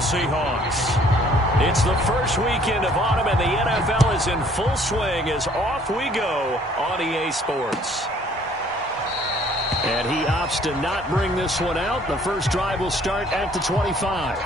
Seattle Seahawks. It's the first weekend of autumn, and the NFL is in full swing as off we go on EA Sports. And he opts to not bring this one out. The first drive will start at the 25.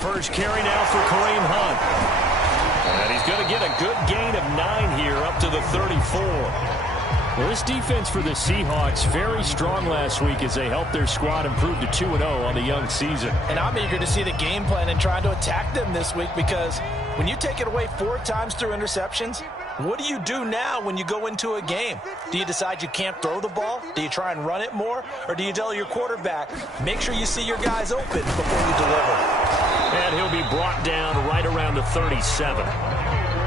First carry now for Kareem Hunt. And he's going to get a good gain of 9 here up to the 34. Well, this defense for the Seahawks, very strong last week as they helped their squad improve to 2-0 on the young season. And I'm eager to see the game plan and trying to attack them this week, because when you take it away 4 times through interceptions, what do you do now when you go into a game? Do you decide you can't throw the ball? Do you try and run it more? Or do you tell your quarterback, make sure you see your guys open before you deliver? And he'll be brought down right around the 37.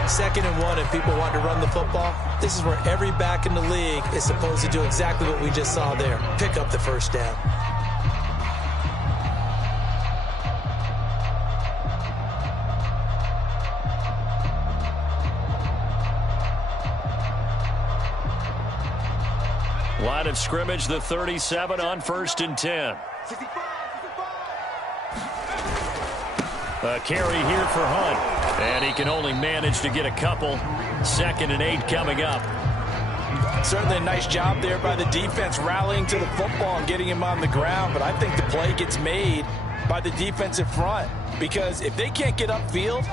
2nd and 1, and people want to run the football. This is where every back in the league is supposed to do exactly what we just saw there. Pick up the first down. Line of scrimmage, the 37 on 1st and 10. A carry here for Hunt. And he can only manage to get a couple. 2nd and 8 coming up. Certainly a nice job there by the defense rallying to the football and getting him on the ground. But I think the play gets made by the defensive front, because if they can't get upfield,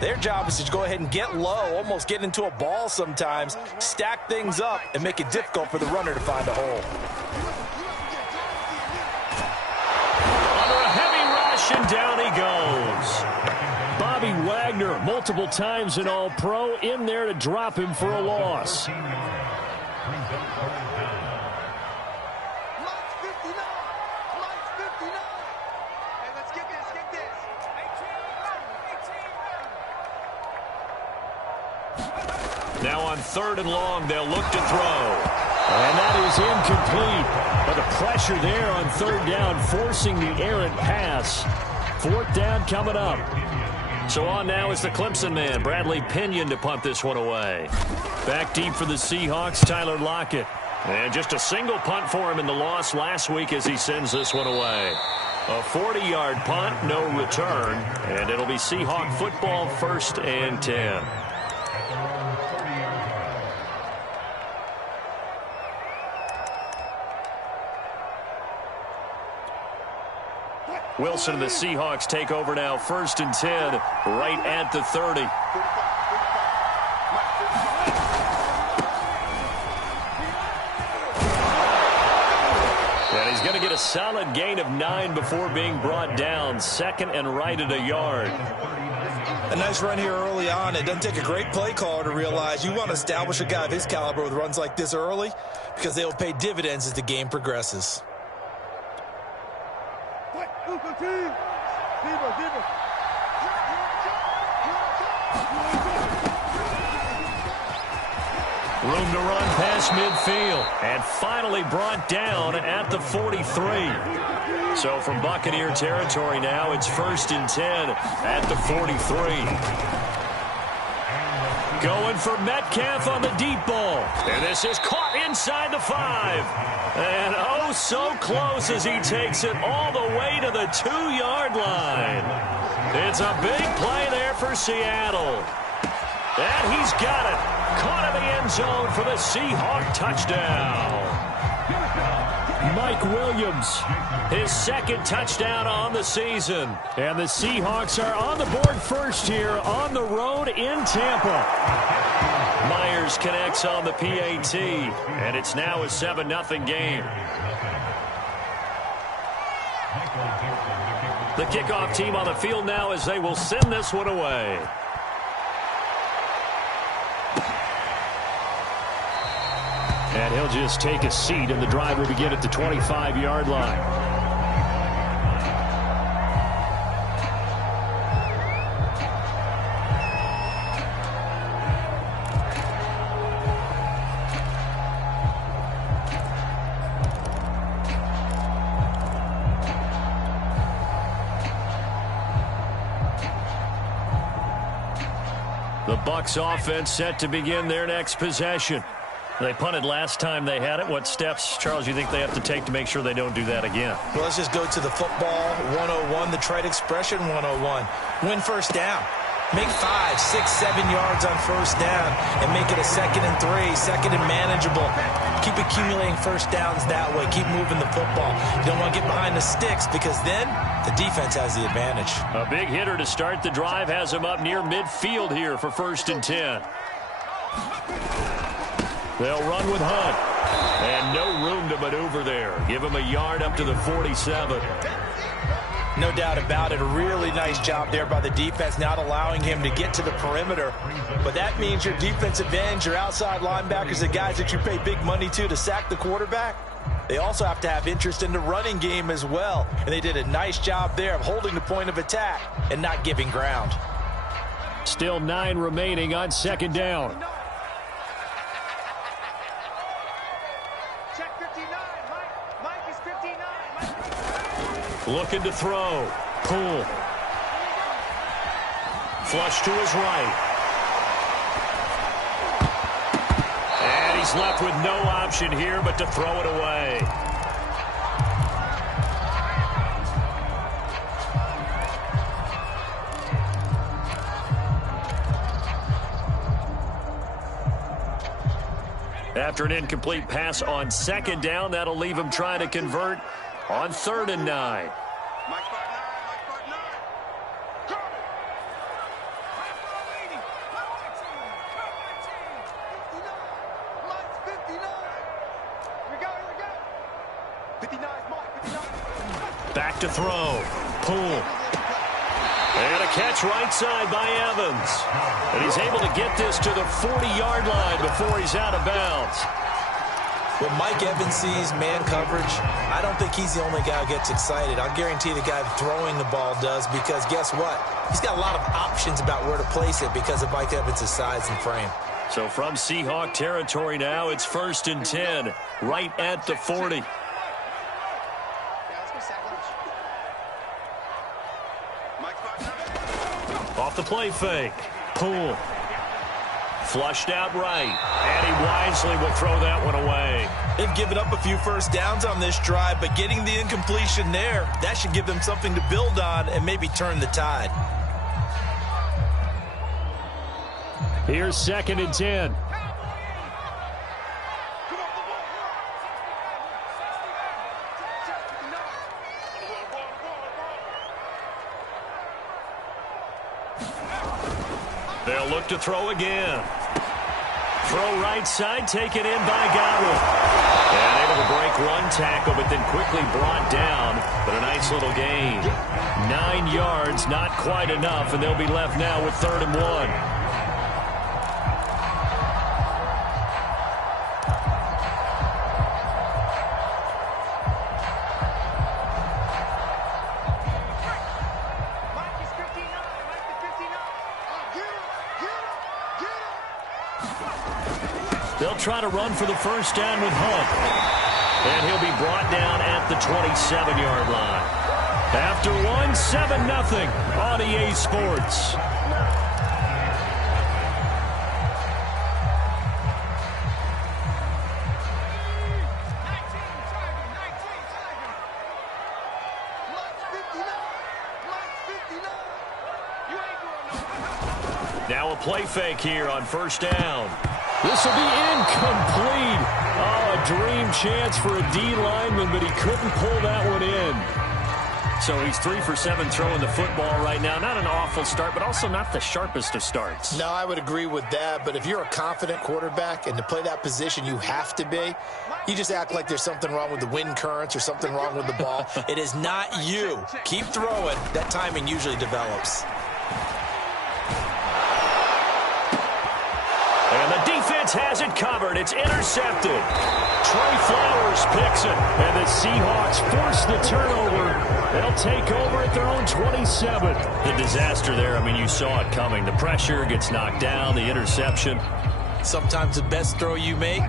their job is to go ahead and get low, almost get into a ball sometimes, stack things up, and make it difficult for the runner to find a hole. Under a heavy rush, and down he goes. Bobby Wagner, multiple times an All-Pro, in there to drop him for a loss. Now on 3rd and long, they'll look to throw. And that is incomplete. But the pressure there on 3rd down, forcing the errant pass. 4th down coming up. So on now is the Clemson man, Bradley Pinion, to punt this one away. Back deep for the Seahawks, Tyler Lockett. And just a single punt for him in the loss last week as he sends this one away. A 40-yard punt, no return. And it'll be Seahawk football, 1st and 10. Wilson and the Seahawks take over now, 1st and 10, right at the 30. And he's going to get a solid gain of 9 before being brought down. 2nd and right at a yard. A nice run here early on. It doesn't take a great play caller to realize you want to establish a guy of his caliber with runs like this early, because they'll pay dividends as the game progresses. Room to run past midfield, and finally brought down at the 43. So from Buccaneer territory now, it's 1st and 10 at the 43. Going for Metcalf on the deep ball. And this is caught inside the 5. And oh, so close as he takes it all the way to the 2-yard line. It's a big play there for Seattle. And he's got it. Caught in the end zone for the Seahawk touchdown. Mike Williams, his second touchdown on the season. And the Seahawks are on the board first here on the road in Tampa. Myers connects on the PAT, and it's now a 7-0 game. The kickoff team on the field now as they will send this one away. And he'll just take a seat, and the drive will begin at the 25-yard line. The Bucs offense set to begin their next possession. They punted last time they had it. What steps, Charles, you think they have to take to make sure they don't do that again? Well, let's just go to the football 101, the trade expression 101. Win first down. Make 5, 6, 7 yards on first down and make it a 2nd and 3, 2nd and manageable. Keep accumulating first downs that way. Keep moving the football. You don't want to get behind the sticks because then the defense has the advantage. A big hitter to start the drive has him up near midfield here for 1st and 10. They'll run with Hunt. And no room to maneuver there. Give him a yard up to the 47. No doubt about it. A really nice job there by the defense, not allowing him to get to the perimeter. But that means your defensive ends, your outside linebackers, the guys that you pay big money to sack the quarterback, they also have to have interest in the running game as well. And they did a nice job there of holding the point of attack and not giving ground. Still 9 remaining on 2nd down. Looking to throw. Pull. Flush to his right. And he's left with no option here but to throw it away. After an incomplete pass on 2nd down, that'll leave him trying to convert on 3rd and 9. Back to throw. Pull. And a catch right side by Evans. And he's able to get this to the 40-yard line before he's out of bounds. When Mike Evans sees man coverage, I don't think he's the only guy who gets excited. I'll guarantee the guy throwing the ball does, because guess what? He's got a lot of options about where to place it because of Mike Evans' size and frame. So from Seahawk territory now, it's 1st and 10, right at the 40. Off the play fake. Pull. Flushed out right. And he wisely will throw that one away. They've given up a few first downs on this drive, but getting the incompletion there, that should give them something to build on and maybe turn the tide. Here's 2nd and 10. They'll look to throw again. Throw right side, taken in by Godwin. And able to break one tackle, but then quickly brought down. But a nice little gain. 9 yards, not quite enough, and they'll be left now with 3rd and 1. They'll try to run for the first down with Hunt. And he'll be brought down at the 27-yard line. After one, 7-0 on EA Sports. Now a play fake here on 1st down. This will be incomplete. Oh, a dream chance for a D lineman, but he couldn't pull that one in. So he's 3 for 7 throwing the football right now. Not an awful start, but also not the sharpest of starts. No, I would agree with that. But if you're a confident quarterback and to play that position you have to be, you just act like there's something wrong with the wind currents or something wrong with the ball. It is not you. Keep throwing. That timing usually develops. And the defense has it covered. It's intercepted. Trey Flowers picks it. And the Seahawks force the turnover. They'll take over at their own 27. The disaster there, I mean, you saw it coming. The pressure gets knocked down, the interception. Sometimes the best throw you make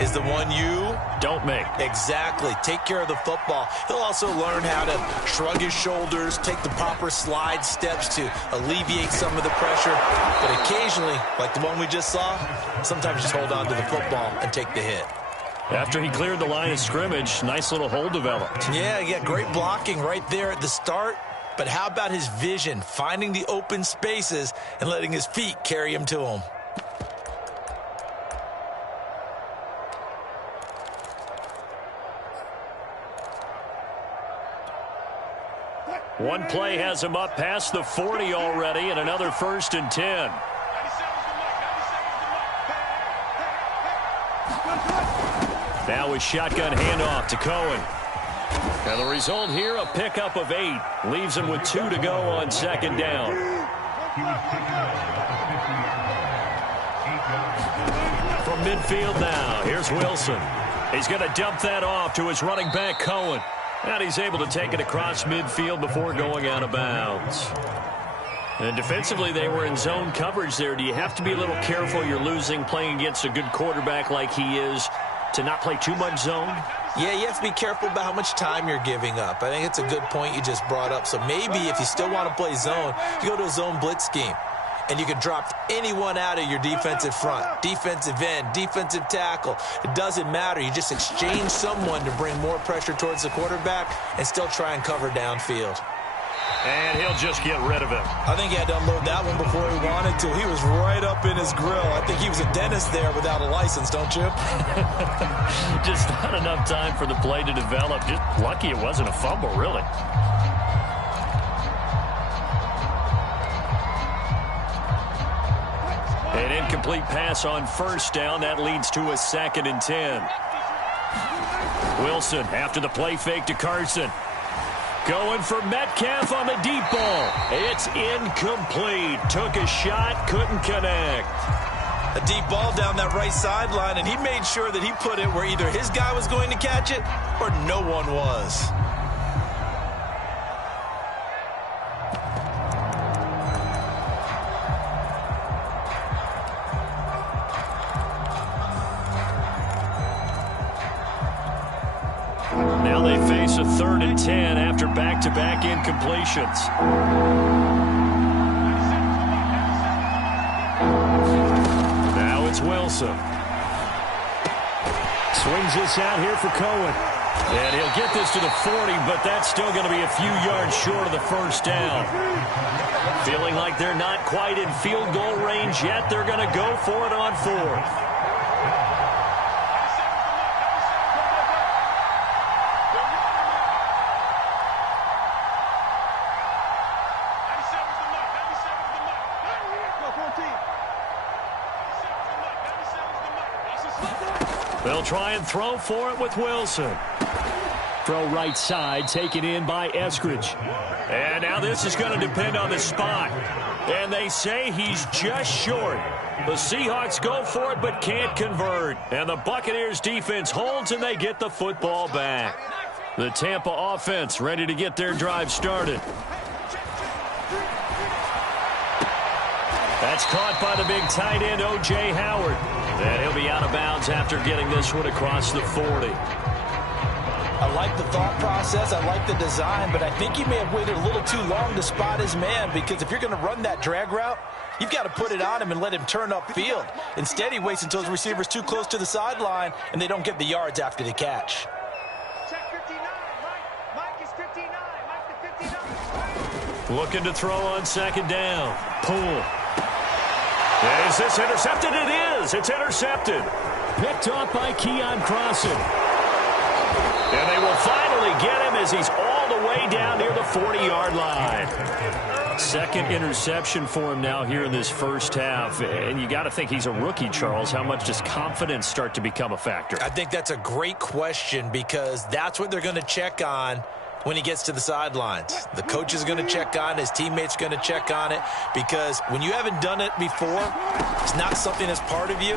is the one you don't make. Exactly. Take care of the football. He'll also learn how to shrug his shoulders, take the proper slide steps to alleviate some of the pressure. But occasionally, like the one we just saw, sometimes just hold on to the football and take the hit. After he cleared the line of scrimmage, nice little hole developed. Yeah, great blocking right there at the start. But how about his vision, finding the open spaces and letting his feet carry him to him? One play has him up past the 40 already, and another 1st and 10. Now a shotgun handoff to Cohen. And the result here, a pickup of 8. Leaves him with 2 to go on 2nd down. From midfield now, here's Wilson. He's going to dump that off to his running back, Cohen. And he's able to take it across midfield before going out of bounds. And defensively, they were in zone coverage there. Do you have to be a little careful? You're losing, playing against a good quarterback like he is, to not play too much zone? Yeah, you have to be careful about how much time you're giving up. I think it's a good point you just brought up. So maybe if you still want to play zone, you go to a zone blitz scheme. And you can drop anyone out of your defensive front, defensive end, defensive tackle. It doesn't matter. You just exchange someone to bring more pressure towards the quarterback and still try and cover downfield. And he'll just get rid of it. I think he had to unload that one before he wanted to. He was right up in his grill. I think he was a dentist there without a license, don't you? Just not enough time for the play to develop. Just lucky it wasn't a fumble, really. An incomplete pass on 1st down. That leads to a 2nd and 10. Wilson after the play fake to Carson. Going for Metcalf on the deep ball. It's incomplete. Took a shot, couldn't connect. A deep ball down that right sideline, and he made sure that he put it where either his guy was going to catch it or no one was. Now they face a 3rd and 10 after back-to-back incompletions. Now it's Wilson. Swings this out here for Cohen. And he'll get this to the 40, but that's still going to be a few yards short of the 1st down. Feeling like they're not quite in field goal range yet. They're going to go for it on 4th. They'll try and throw for it with Wilson. Throw right side, taken in by Eskridge. And now this is going to depend on the spot. And they say he's just short. The Seahawks go for it but can't convert. And the Buccaneers defense holds and they get the football back. The Tampa offense ready to get their drive started. That's caught by the big tight end, O.J. Howard. And he'll be out of bounds after getting this one across the 40. I like the thought process. I like the design, but I think he may have waited a little too long to spot his man, because if you're going to run that drag route, you've got to put it on him and let him turn upfield. Instead, he waits until his receiver's too close to the sideline, and they don't get the yards after the catch. Check 59. Mike is 59. Mike the 59. Looking to throw on 2nd down. Poole. And is this intercepted? It is. It's intercepted. picked off by Keon Crossan. And they will finally get him as he's all the way down near the 40-yard line. Second interception for him now here in this first half. And you got to think he's a rookie, Charles. How much does confidence start to become a factor? I think that's a great question because that's what they're going to check on when he gets to the sidelines. The coach is going to check on it. His teammates are going to check on it because when you haven't done it before, it's not something that's part of you.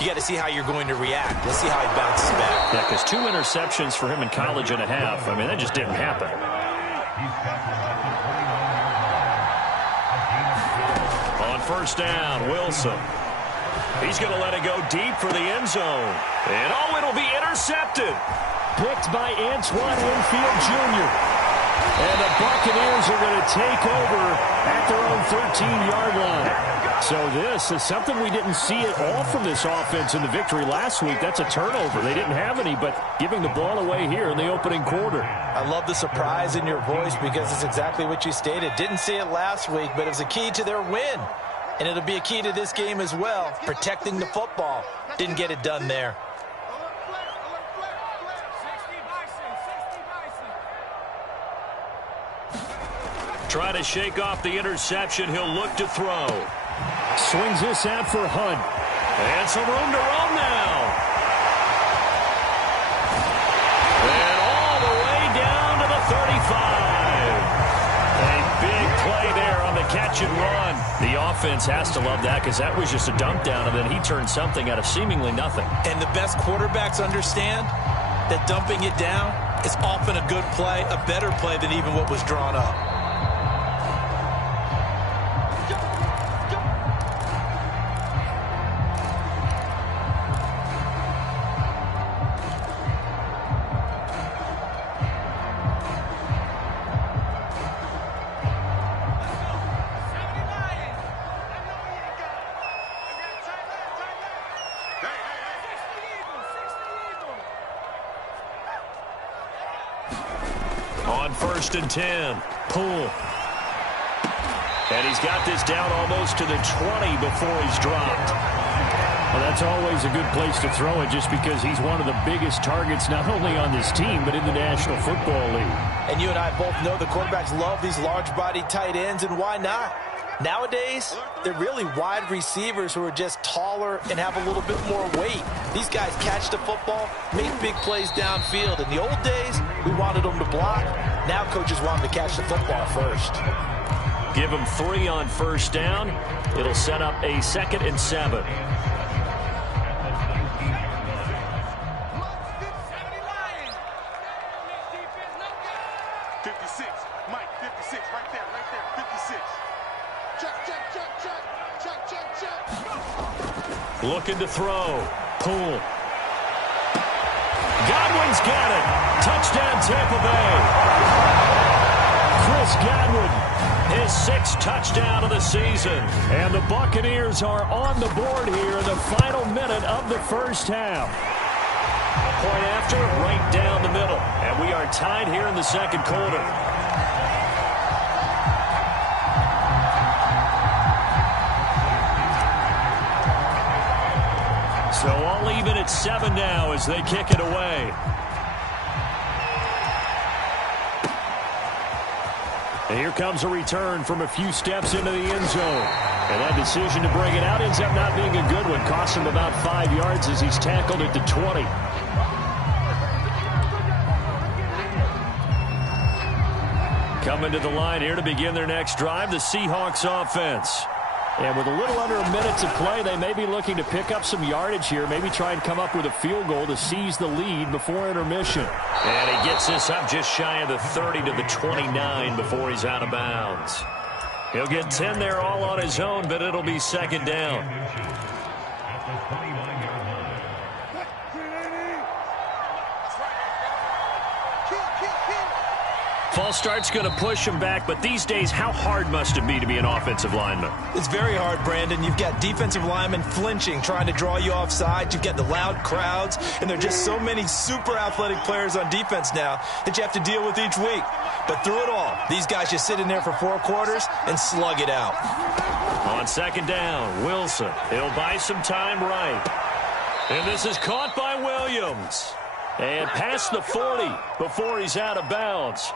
You got to see how you're going to react. Let's see how he bounces back. Yeah, because 2 interceptions for him in college and a half. I mean, that just didn't happen. On first down, Wilson. He's going to let it go deep for the end zone. And, oh, it'll be intercepted. Picked by Antoine Winfield Jr. And the Buccaneers are going to take over at their own 13-yard line. So this is something we didn't see at all from this offense in the victory last week. That's a turnover. They didn't have any, but giving the ball away here in the opening quarter. I love the surprise in your voice because it's exactly what you stated. Didn't see it last week, but it was a key to their win. And it'll be a key to this game as well, protecting the football. Didn't get it done there. Try to shake off the interception. He'll look to throw. Swings this out for Hunt. And some room to roam now. And all the way down to the 35. A big play there on the catch and run. The offense has to love that because that was just a dump down, and then he turned something out of seemingly nothing. And the best quarterbacks understand that dumping it down is often a good play, a better play than even what was drawn up. On 1st and 10, pull. And he's got this down almost to the 20 before he's dropped. Well, that's always a good place to throw it just because he's one of the biggest targets not only on this team but in the National Football League. And you and I both know the quarterbacks love these large-body tight ends, and why not? Nowadays, they're really wide receivers who are just taller and have a little bit more weight. These guys catch the football, make big plays downfield. In the old days, we wanted them to block. Now coaches want them to catch the football first. Give them 3 on first down. It'll set up a 2nd and 7. Looking to throw. Pull. Godwin's got it. Touchdown, Tampa Bay. Chris Godwin, his 6th touchdown of the season. And the Buccaneers are on the board here in the final minute of the first half. Point after, right down the middle. And we are tied here in the second quarter. So all even at 7 now as they kick it away. And here comes a return from a few steps into the end zone. And that decision to bring it out ends up not being a good one. Costs him about 5 yards as he's tackled at the 20. Coming to the line here to begin their next drive, the Seahawks offense. And with a little under a minute to play, they may be looking to pick up some yardage here, maybe try and come up with a field goal to seize the lead before intermission. And he gets this up just shy of the 30 to the 29 before he's out of bounds. He'll get 10 there all on his own, but it'll be 2nd down. False start's going to push him back, but these days, how hard must it be to be an offensive lineman? It's very hard, Brandon. You've got defensive linemen flinching, trying to draw you offside. You've got the loud crowds, and there are just so many super athletic players on defense now that you have to deal with each week. But through it all, these guys just sit in there for 4 quarters and slug it out. On 2nd down, Wilson. He'll buy some time right. And this is caught by Williams. And past the 40 before he's out of bounds.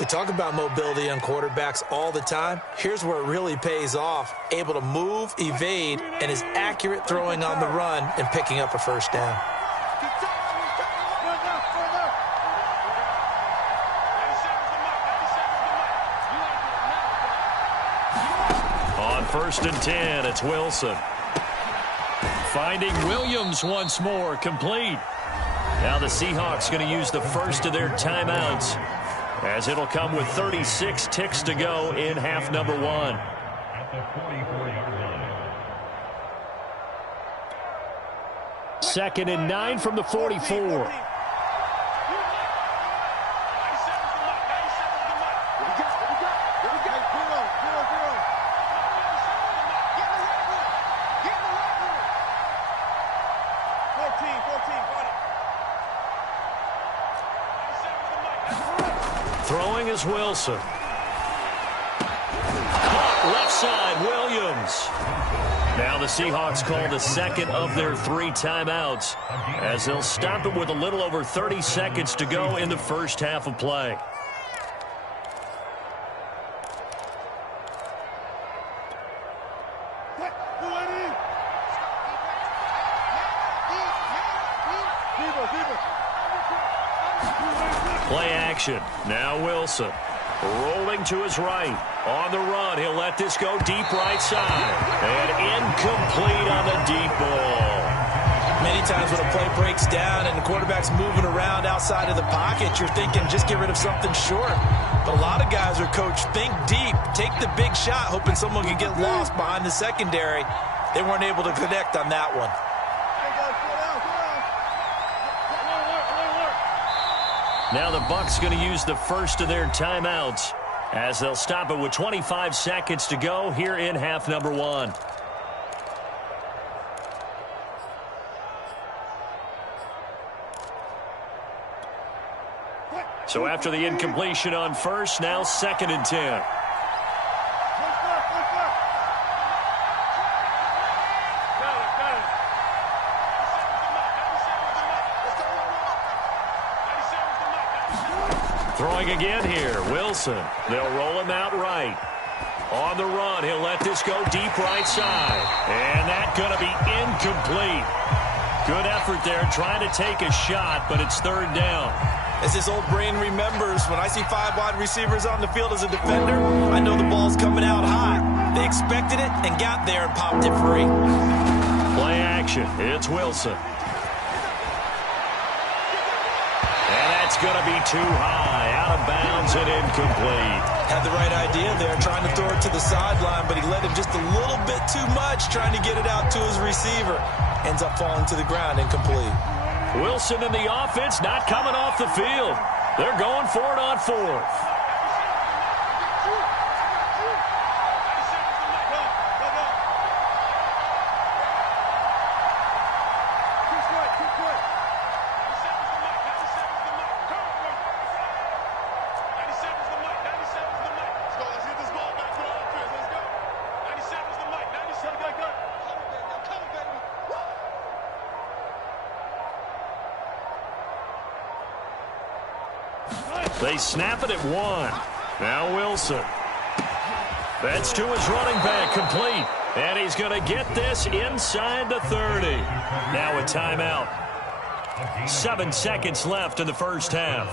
We talk about mobility on quarterbacks all the time. Here's where it really pays off. Able to move, evade, and is accurate throwing on the run and picking up a first down. On 1st and 10, it's Wilson. Finding Williams once more, complete. Now the Seahawks going to use the first of their timeouts, as it'll come with 36 ticks to go in half number 1. Second and 9 from the 44. Throwing is Wilson. Caught left side, Williams. Now the Seahawks call the second of their 3 timeouts, as they'll stop it with a little over 30 seconds to go in the first half of play. Play action. Now Wilson. Rolling to his right. On the run. He'll let this go deep right side. And incomplete on the deep ball. Many times when a play breaks down and the quarterback's moving around outside of the pocket, you're thinking just get rid of something short. But a lot of guys are coached, think deep, take the big shot, hoping someone can get lost behind the secondary. They weren't able to connect on that one. Now the Bucs going to use the first of their timeouts, as they'll stop it with 25 seconds to go here in half number 1. So after the incompletion on first, now 2nd and 10. Throwing again here, Wilson. They'll roll him out right. On the run, he'll let this go deep right side. And that's going to be incomplete. Good effort there, trying to take a shot, but it's 3rd down. As his old brain remembers, when I see 5 wide receivers on the field as a defender, I know the ball's coming out high. They expected it and got there and popped it free. Play action. It's Wilson. And that's going to be too high. Out of bounds and incomplete. Had the right idea there, trying to throw it to the sideline, but he let him just a little bit too much, trying to get it out to his receiver. Ends up falling to the ground, incomplete. Wilson and the offense not coming off the field. They're going for it on 4th. They snap it at 1. Now Wilson. That's to his running back, complete. And he's going to get this inside the 30. Now a timeout. 7 seconds left in the first half.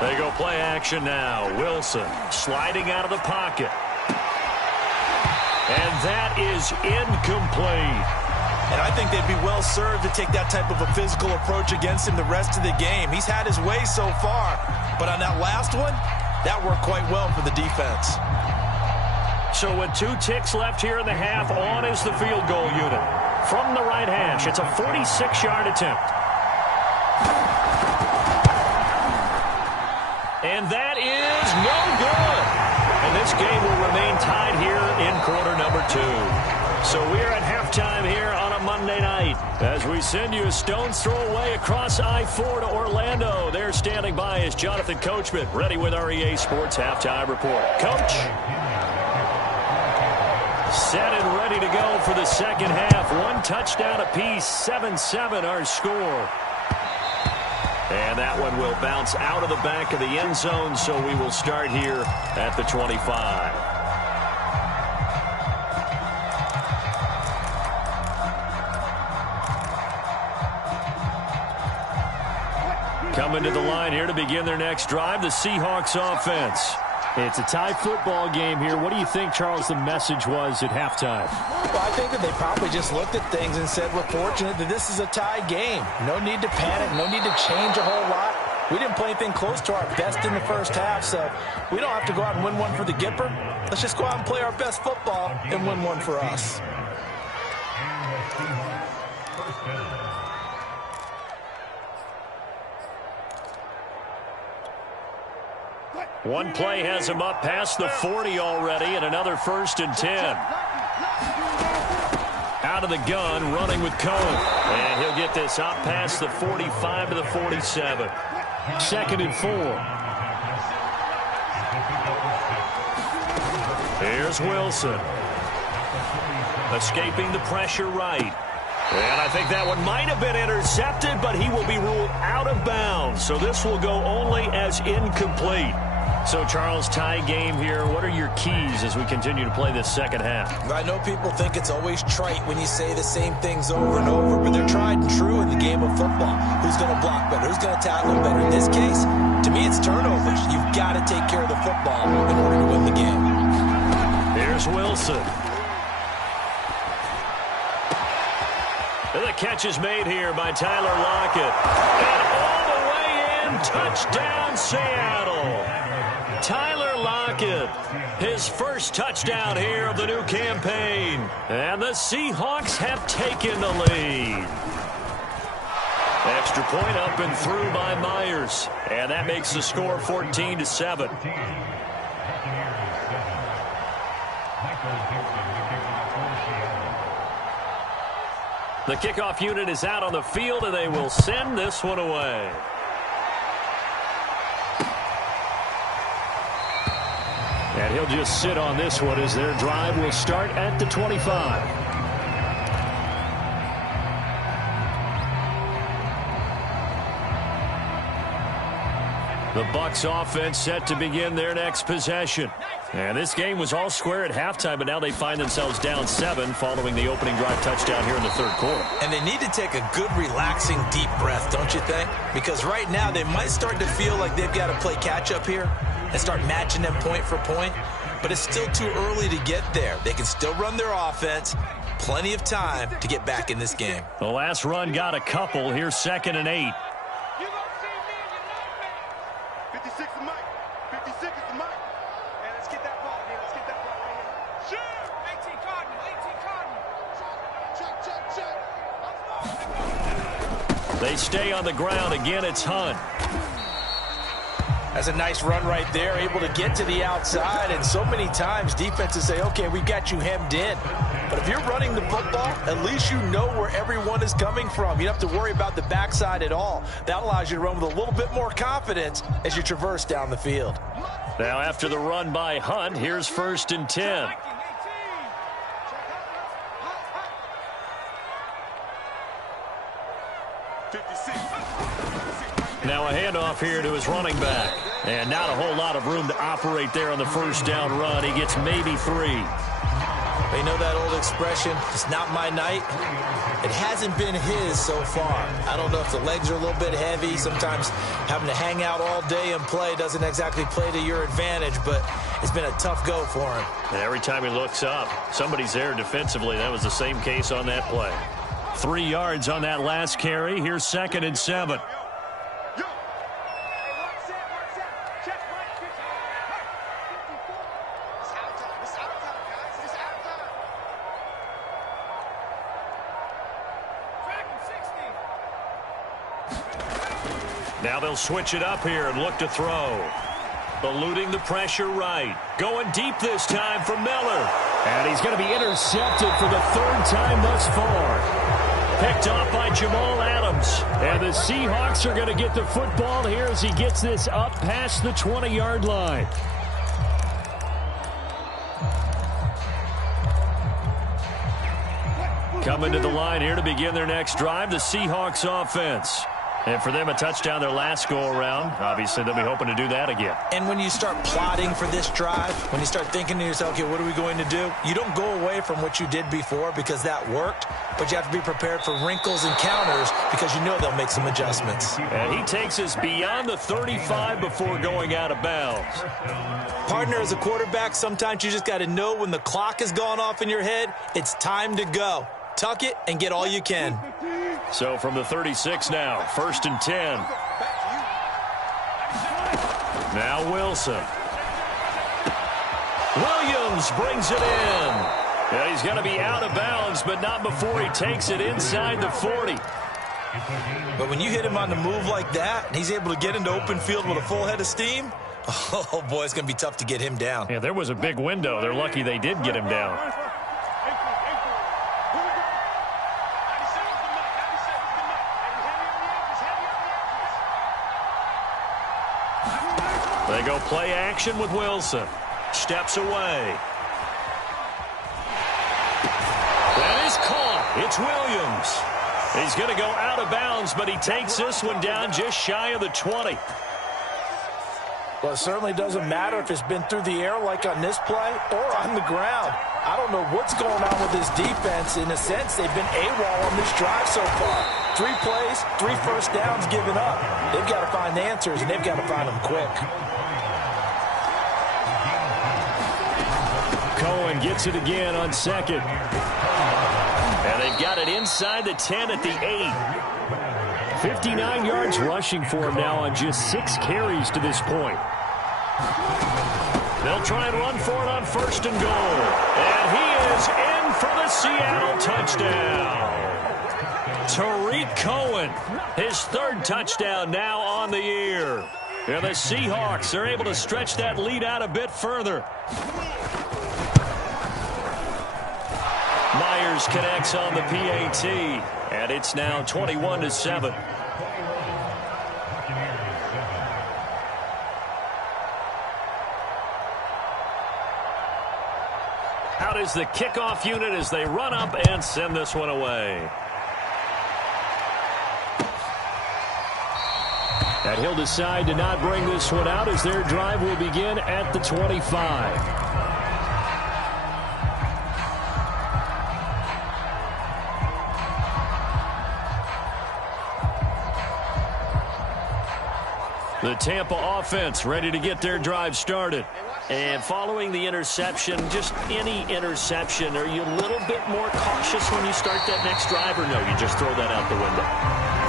They go play action now. Wilson sliding out of the pocket. And that is incomplete. And I think they'd be well served to take that type of a physical approach against him the rest of the game. He's had his way so far. But on that last one, that worked quite well for the defense. So with 2 ticks left here in the half, on is the field goal unit. From the right hash, it's a 46-yard attempt. And that is no good. And this game will remain tied here in quarter number 2. So we're at halftime here on a Monday night as we send you a stone's throw away across I-4 to Orlando. There standing by is Jonathan Coachman, ready with our EA Sports Halftime Report. Coach? Set and ready to go for the second half. One touchdown apiece, 7-7 our score. And that one will bounce out of the back of the end zone, so we will start here at the 25. Coming to the line here to begin their next drive, the Seahawks offense. It's a tie football game here. What do you think, Charles, the message was at halftime? Well, I think that they probably just looked at things and said, we're fortunate that this is a tie game. No need to panic. No need to change a whole lot. We didn't play anything close to our best in the first half, so we don't have to go out and win one for the Gipper. Let's just go out and play our best football and win one for us. One play has him up past the 40 already, and another 1st and 10. Out of the gun, running with Cohn. And he'll get this up past the 45 to the 47. 2nd and 4. Here's Wilson. Escaping the pressure right. And I think that one might have been intercepted, but he will be ruled out of bounds. So this will go only as incomplete. So, Charles, tie game here. What are your keys as we continue to play this second half? I know people think it's always trite when you say the same things over and over, but they're tried and true in the game of football. Who's going to block better? Who's going to tackle better? In this case, to me, it's turnovers. You've got to take care of the football in order to win the game. Here's Wilson. And the catch is made here by Tyler Lockett. And all the way in, touchdown, Seattle. Tyler Lockett, his first touchdown here of the new campaign. And the Seahawks have taken the lead. Extra point up and through by Myers. And that makes the score 14-7. The kickoff unit is out on the field, and they will send this one away. And he'll just sit on this one as their drive will start at the 25. The Bucs offense set to begin their next possession. And this game was all square at halftime, but now they find themselves down 7 following the opening drive touchdown here in the third quarter. And they need to take a good, relaxing, deep breath, don't you think? Because right now they might start to feel like they've got to play catch-up here and start matching them point for point. But it's still too early to get there. They can still run their offense. Plenty of time to get back in this game. The last run got a couple. Here's 2nd and 8. 56 is Mike. 56 is the Mike. And let's get that ball here. Let's get that ball right here. Shoot! 18 Cardinal. 18 Cardinal. They stay on the ground. Again, it's Hunt. That's a nice run right there, able to get to the outside. And so many times defenses say, okay, we got you hemmed in. But if you're running the football, at least you know where everyone is coming from. You don't have to worry about the backside at all. That allows you to run with a little bit more confidence as you traverse down the field. Now after the run by Hunt, here's 1st and 10. Now a handoff here to his running back. And not a whole lot of room to operate there on the first down run. He gets maybe 3. You know that old expression, it's not my night? It hasn't been his so far. I don't know if the legs are a little bit heavy. Sometimes having to hang out all day and play doesn't exactly play to your advantage, but it's been a tough go for him. And every time he looks up, somebody's there defensively. That was the same case on that play. 3 yards on that last carry. Here's 2nd and 7. Now they'll switch it up here and look to throw. Eluding the pressure right. Going deep this time for Miller. And he's going to be intercepted for the third time thus far. Picked off by Jamal Adams. And the Seahawks are going to get the football here as he gets this up past the 20-yard line. Coming to the line here to begin their next drive, the Seahawks offense. And for them, a touchdown their last go-around. Obviously, they'll be hoping to do that again. And when you start plotting for this drive, when you start thinking to yourself, okay, what are we going to do? You don't go away from what you did before because that worked, but you have to be prepared for wrinkles and counters because you know they'll make some adjustments. And he takes us beyond the 35 before going out of bounds. Partner, as a quarterback, sometimes you just got to know when the clock has gone off in your head, it's time to go. Tuck it and get all you can. So from the 36 now, 1st and 10. Now Wilson. Williams brings it in. Yeah, he's going to be out of bounds, but not before he takes it inside the 40. But when you hit him on the move like that, and he's able to get into open field with a full head of steam, oh, boy, it's going to be tough to get him down. Yeah, there was a big window. They're lucky they did get him down. They go play action with Wilson. Steps away. That is caught. It's Williams. He's going to go out of bounds, but he takes this one down just shy of the 20. Well, it certainly doesn't matter if it's been through the air like on this play or on the ground. I don't know what's going on with this defense. In a sense, they've been AWOL on this drive so far. 3 plays, 3 first downs given up. They've got to find answers, and they've got to find them quick. Cohen gets it again on second. And they've got it inside the 10 at the 8. 59 yards rushing for him now on just 6 carries to this point. They'll try and run for it on 1st and goal. And he is in for the Seattle touchdown. Tariq Cohen, his 3rd touchdown now on the year. And the Seahawks are able to stretch that lead out a bit further. Myers connects on the PAT, and it's now 21-7. Out is the kickoff unit as they run up and send this one away. And he'll decide to not bring this one out as their drive will begin at the 25. The Tampa offense ready to get their drive started. And following the interception, just any interception, are you a little bit more cautious when you start that next drive, or no, you just throw that out the window?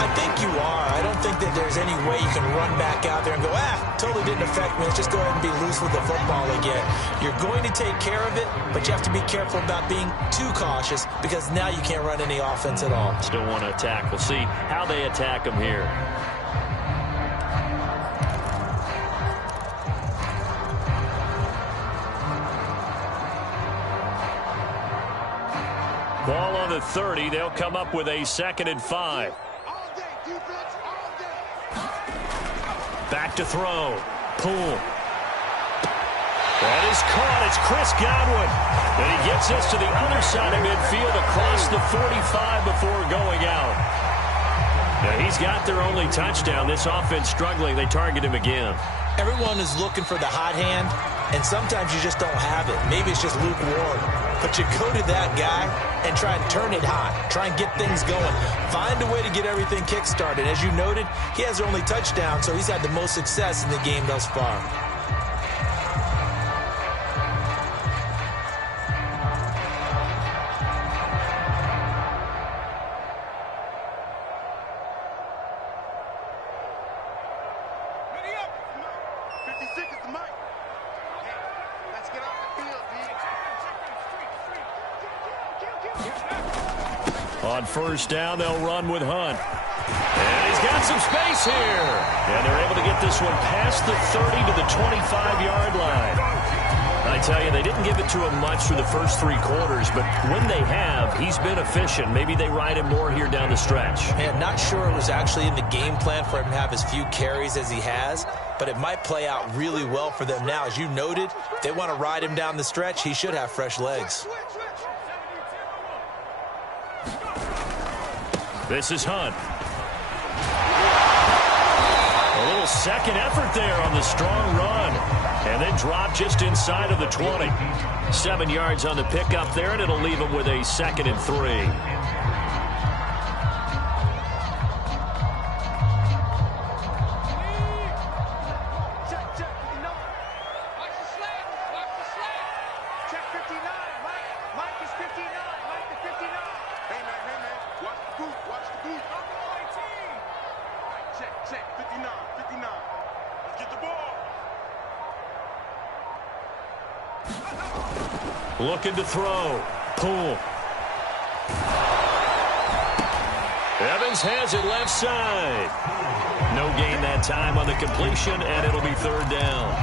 I think you are. I don't think that there's any way you can run back out there and go, totally didn't affect me. Let's just go ahead and be loose with the football again. You're going to take care of it, but you have to be careful about being too cautious because now you can't run any offense at all. Still want to attack. We'll see how they attack them here. Ball on the 30. They'll come up with a 2nd and 5. Back to throw. Pull. That is caught. It's Chris Godwin. And he gets us to the other side of midfield across the 45 before going out. Now he's got their only touchdown. This offense struggling. They target him again. Everyone is looking for the hot hand, and sometimes you just don't have it. Maybe it's just lukewarm. But you go to that guy and try and turn it hot. Try and get things going. Find a way to get everything kick-started. As you noted, he has their only touchdown, so he's had the most success in the game thus far. On 1st down, they'll run with Hunt. And he's got some space here. And they're able to get this one past the 30 to the 25-yard line. I tell you, they didn't give it to him much for the first 3 quarters, but when they have, he's been efficient. Maybe they ride him more here down the stretch. Man, not sure it was actually in the game plan for him to have as few carries as he has, but it might play out really well for them now. As you noted, if they want to ride him down the stretch, he should have fresh legs. This is Hunt. A little second effort there on the strong run. And then drop just inside of the 20. 7 yards on the pickup there, and it'll leave him with a 2nd and 3. Looking to throw. Pull. Evans has it left side. No gain that time on the completion, and it'll be 3rd down.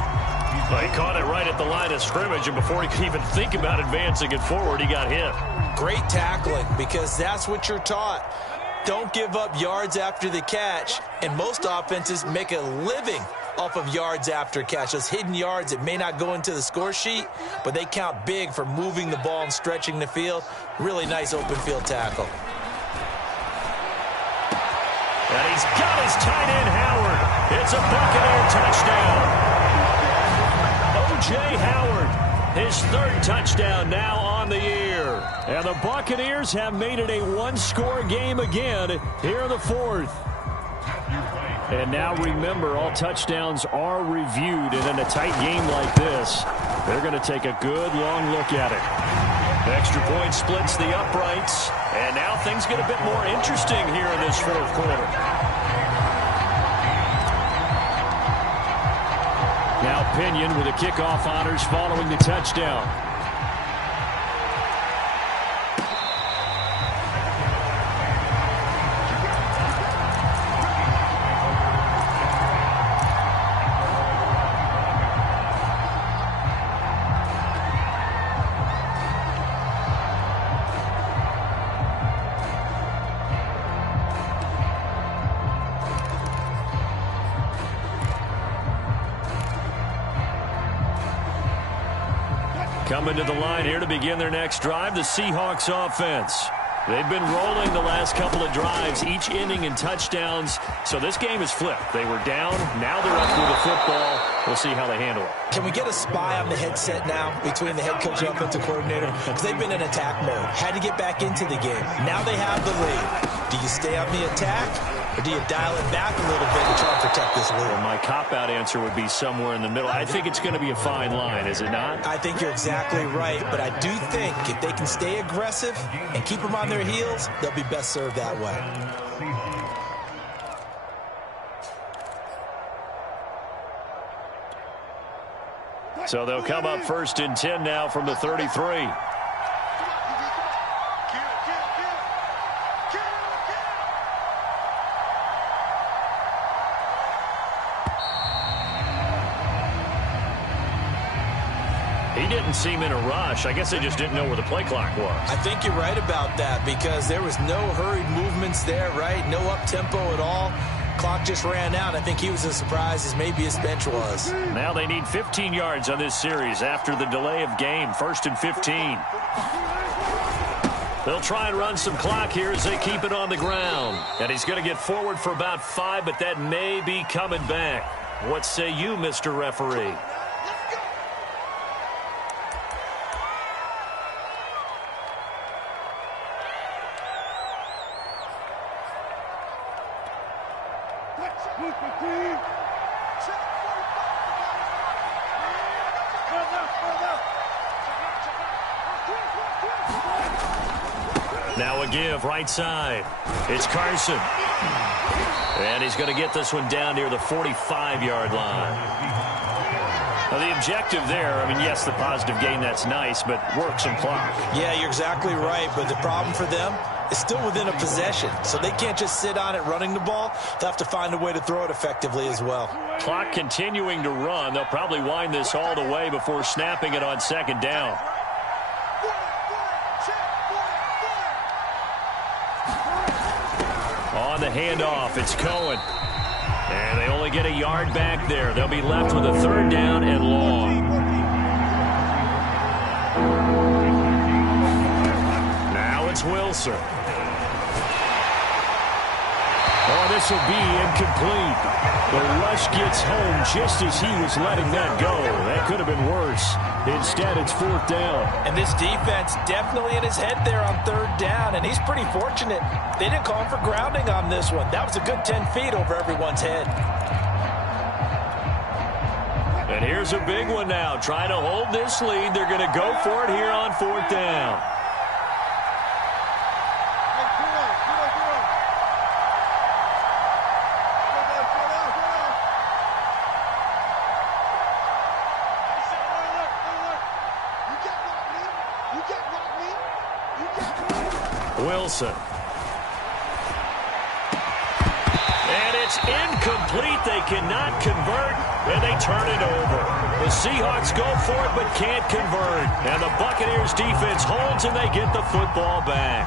Well, he caught it right at the line of scrimmage, and before he could even think about advancing it forward, he got hit. Great tackling, because that's what you're taught. Don't give up yards after the catch, and most offenses make a living off of yards after catch. Those hidden yards that may not go into the score sheet, but they count big for moving the ball and stretching the field. Really nice open field tackle. And he's got his tight end, Howard. It's a Buccaneer touchdown. O.J. Howard, his 3rd touchdown now on the year. And the Buccaneers have made it a 1-score game again here in the 4th. And now remember, all touchdowns are reviewed, and in a tight game like this, they're going to take a good long look at it. Extra point splits the uprights, and now things get a bit more interesting here in this 4th quarter. Now Pinion with the kickoff honors following the touchdown. Coming to the line here to begin their next drive, the Seahawks offense. They've been rolling the last couple of drives, each inning in touchdowns. So this game is flipped. They were down. Now they're up with the football. We'll see how they handle it. Can we get a spy on the headset now between the head coach and offensive coordinator? Because they've been in attack mode. Had to get back into the game. Now they have the lead. Do you stay on the attack, or do you dial it back a little bit and try to protect this lead? Well, my cop-out answer would be somewhere in the middle. I think it's going to be a fine line, is it not? I think you're exactly right, but I do think if they can stay aggressive and keep them on their heels, they'll be best served that way. So they'll come up 1st and 10 now from the 33. He didn't seem in a rush. I guess they just didn't know where the play clock was. I think you're right about that, because there was no hurried movements there, right? No up-tempo at all. Clock just ran out. I think he was as surprised as maybe his bench was. Now they need 15 yards on this series after the delay of game. 1st and 15. They'll try and run some clock here as they keep it on the ground. And he's going to get forward for about 5, but that may be coming back. What say you, Mr. Referee? Now a give right side. It's Carson. And he's going to get this one down near the 45-yard line. Now the objective there, I mean, yes, the positive gain, that's nice, but work some clock. Yeah, you're exactly right. But the problem for them, is still within a possession, so they can't just sit on it running the ball. They'll have to find a way to throw it effectively as well. Clock continuing to run. They'll probably wind this all the way before snapping it on second down. On the handoff, it's Cohen. And they only get a yard back there. They'll be left with a third down and long. Now it's Wilson. Oh, this will be incomplete. The rush gets home just as he was letting that go. That could have been worse. Instead, it's fourth down. And this defense definitely in his head there on third down, and he's pretty fortunate. They didn't call him for grounding on this one. That was a good 10 feet over everyone's head. And here's a big one now. Trying to hold this lead. They're going to go for it here on fourth down. Wilson. And it's incomplete. They cannot convert, and they turn it over. The Seahawks go for it but can't convert. And the Buccaneers defense holds, and they get the football back.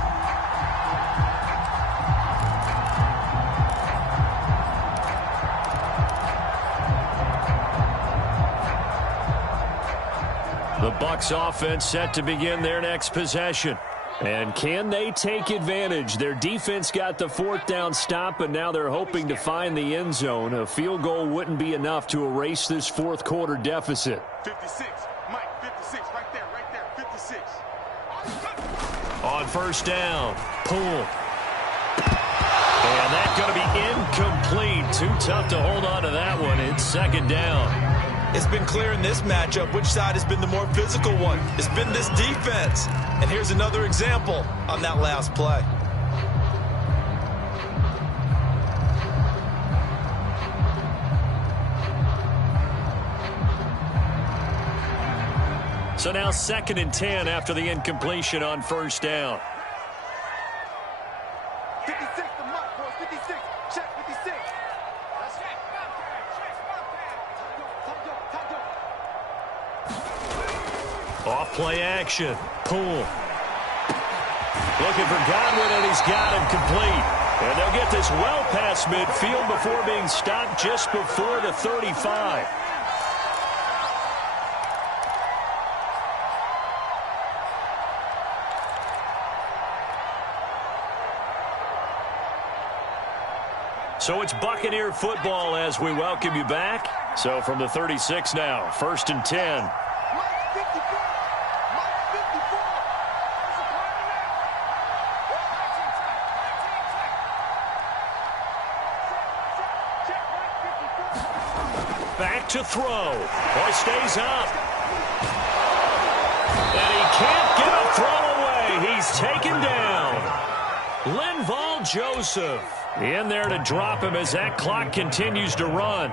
The Bucs offense set to begin their next possession. And can they take advantage? Their defense got the fourth down stop, but now they're hoping to find the end zone. A field goal wouldn't be enough to erase this fourth quarter deficit. 56, Mike, 56, right there, 56. On first down, pull. And that's going to be incomplete. Too tough to hold on to that one. It's second down. It's been clear in this matchup which side has been the more physical one. It's been this defense. And here's another example on that last play. So now 2nd and 10 after the incompletion on first down. 56 to Mike, boys, 56. Check 56. Off play action. Pull. Looking for Godwin, and he's got him complete. And they'll get this well past midfield before being stopped just before the 35. So it's Buccaneer football as we welcome you back. So from the 36 now, 1st and 10. Back to throw. Boy stays up. And he can't get a throw away. He's taken down. Linval Joseph in there to drop him as that clock continues to run.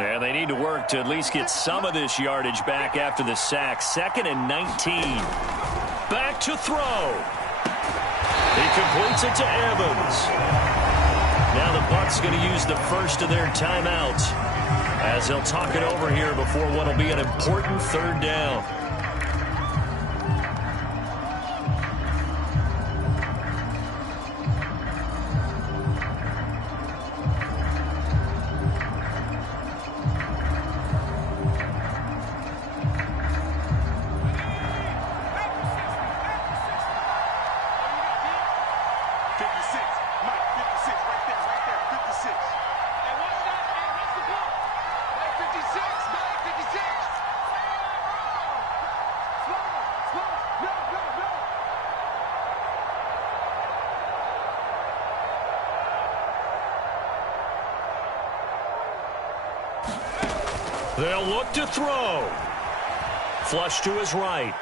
And they need to work to at least get some of this yardage back after the sack. 2nd and 19. Back to throw. He completes it to Evans. Now the Bucs going to use the first of their timeouts as they'll talk it over here before what will be an important third down. They'll look to throw. Flush to his right.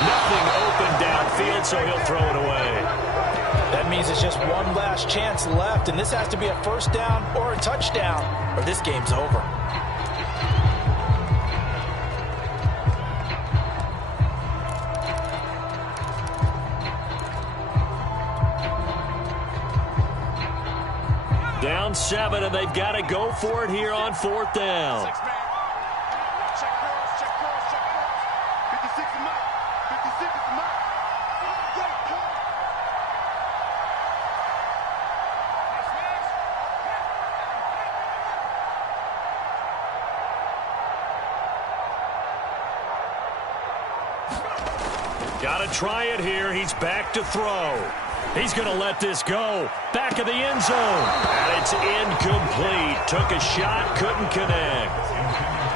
Nothing open downfield, so he'll throw it away. That means it's just one last chance left, and this has to be a first down or a touchdown, or this game's over. Down 7, and they've got to go for it here on 4th down. Check cross, check cross, check cross. 56 is Mike. 56 is Mike. Got to try it here. He's back to throw. He's going to let this go. Back of the end zone. And it's incomplete. Took a shot, couldn't connect.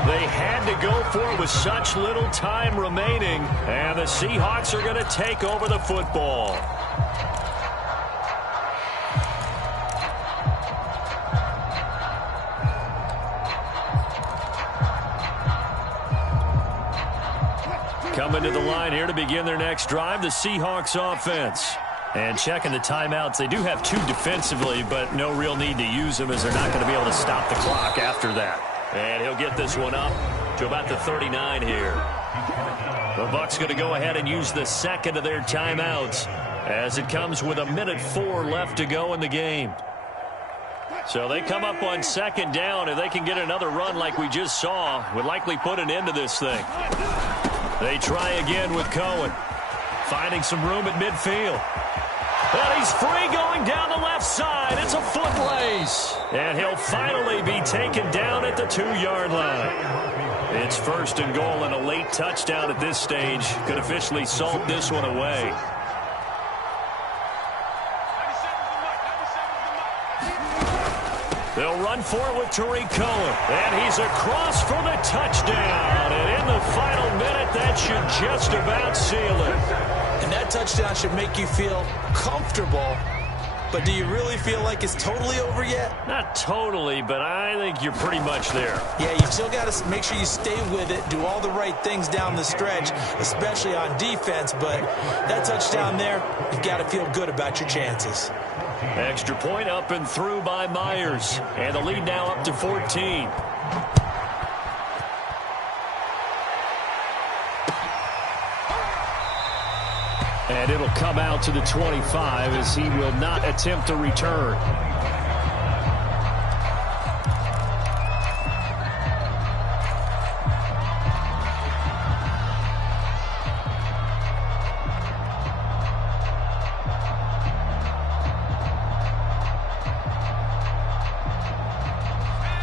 They had to go for it with such little time remaining. And the Seahawks are going to take over the football. Coming to the line here to begin their next drive, the Seahawks offense. And checking the timeouts, they do have 2 defensively, but no real need to use them as they're not going to be able to stop the clock after that. And he'll get this one up to about the 39 here. The Bucs going to go ahead and use the second of their timeouts as it comes with 1:04 left to go in the game. So they come up on 2nd down. If they can get another run like we just saw, would likely put an end to this thing. They try again with Cohen. Finding some room at midfield. And he's free going down the left side. It's a foot race. And he'll finally be taken down at the 2-yard line. It's 1st and goal, and a late touchdown at this stage could officially salt this one away. They'll run for it with Tariq Cohen. And he's across for the touchdown. And in the final minute, that should just about seal it. And that touchdown should make you feel comfortable. But do you really feel like it's totally over yet? Not totally, but I think you're pretty much there. Yeah, you still got to make sure you stay with it, do all the right things down the stretch, especially on defense. But that touchdown there, you've got to feel good about your chances. Extra point up and through by Myers. And the lead now up to 14. And it'll come out to the 25 as he will not attempt a return.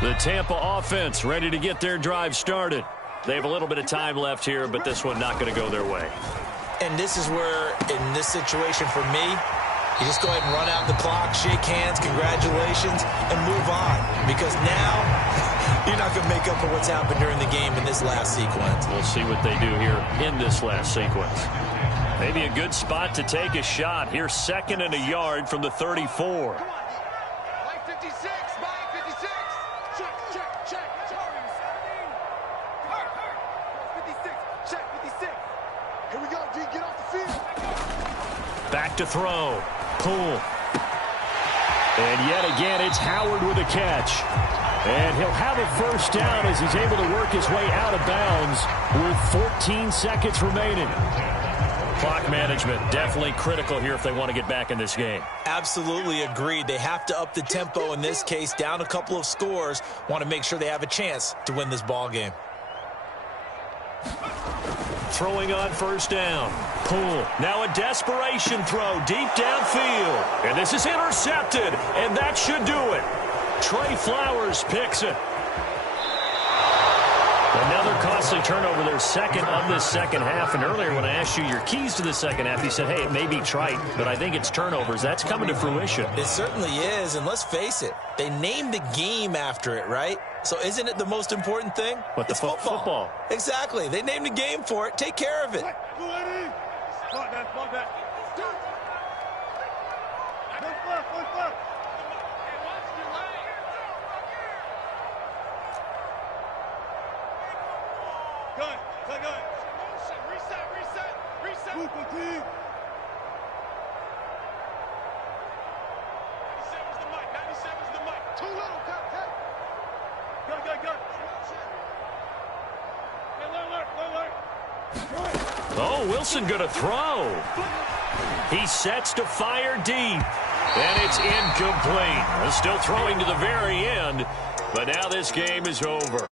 The Tampa offense ready to get their drive started. They have a little bit of time left here, but this one not going to go their way. And this is where, in this situation for me, you just go ahead and run out the clock, shake hands, congratulations, and move on. Because now, you're not going to make up for what's happened during the game in this last sequence. We'll see what they do here in this last sequence. Maybe a good spot to take a shot. Here, 2nd and a yard from the 34. Mike 56, Mike 56. Check, check, check. 56, check 56. Here we go, D, get off the field. Back to throw. Pull. And yet again, it's Howard with a catch. And he'll have a first down as he's able to work his way out of bounds with 14 seconds remaining. Clock management definitely critical here if they want to get back in this game. Absolutely agreed. They have to up the tempo in this case, down a couple of scores. Want to make sure they have a chance to win this ball game. Throwing on first down. Pull. Now a desperation throw deep downfield. And this is intercepted. And that should do it. Trey Flowers picks it. Another costly turnover, their 2nd of this second half. And earlier when I asked you your keys to the second half, you said, hey, it may be trite, but I think it's turnovers. That's coming to fruition. It certainly is, and let's face it, they named the game after it, right? So isn't it the most important thing? But the football. Exactly. They named the game for it. Take care of it. Block that, block that. One left. Gun. Reset. Move, Oh, Wilson going to throw. He sets to fire deep. And it's incomplete. Still throwing to the very end. But now this game is over.